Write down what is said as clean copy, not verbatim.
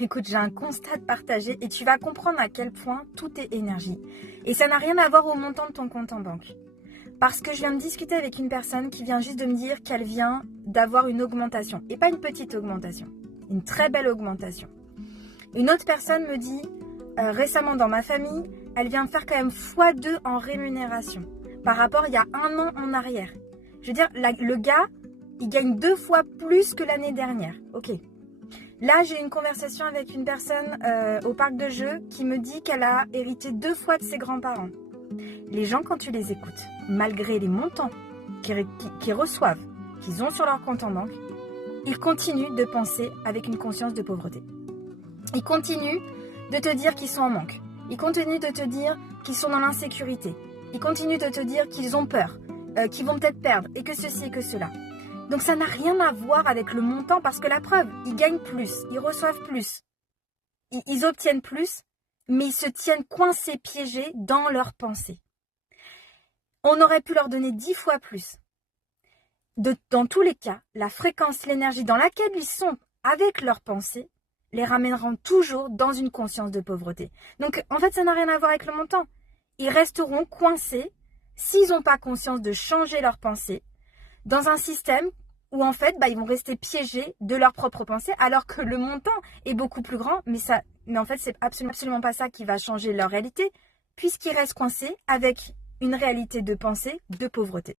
Écoute, j'ai un constat de partager et tu vas comprendre à quel point tout est énergie. Et ça n'a rien à voir au montant de ton compte en banque. Parce que je viens de discuter avec une personne qui vient juste de me dire qu'elle vient d'avoir une augmentation. Et pas une petite augmentation, une très belle augmentation. Une autre personne me dit, récemment dans ma famille, elle vient de faire quand même x2 en rémunération. Par rapport il y a 1 an en arrière. Je veux dire, le gars, il gagne 2 fois plus que l'année dernière. Ok. Là, j'ai eu une conversation avec une personne au parc de jeux qui me dit qu'elle a hérité 2 fois de ses grands-parents. Les gens, quand tu les écoutes, malgré les montants qu'ils reçoivent, qu'ils ont sur leur compte en banque, ils continuent de penser avec une conscience de pauvreté. Ils continuent de te dire qu'ils sont en manque. Ils continuent de te dire qu'ils sont dans l'insécurité. Ils continuent de te dire qu'ils ont peur, qu'ils vont peut-être perdre, et que ceci et que cela. Donc ça n'a rien à voir avec le montant, parce que la preuve, ils gagnent plus, ils reçoivent plus, ils obtiennent plus, mais ils se tiennent coincés, piégés dans leurs pensées. On aurait pu leur donner 10 fois plus. Dans tous les cas, la fréquence, l'énergie dans laquelle ils sont avec leurs pensées, les ramèneront toujours dans une conscience de pauvreté. Donc en fait, ça n'a rien à voir avec le montant. Ils resteront coincés s'ils n'ont pas conscience de changer leurs pensées dans un système où en fait, ils vont rester piégés de leurs propres pensées, alors que le montant est beaucoup plus grand, mais en fait, c'est absolument pas ça qui va changer leur réalité, puisqu'ils restent coincés avec une réalité de pensée de pauvreté.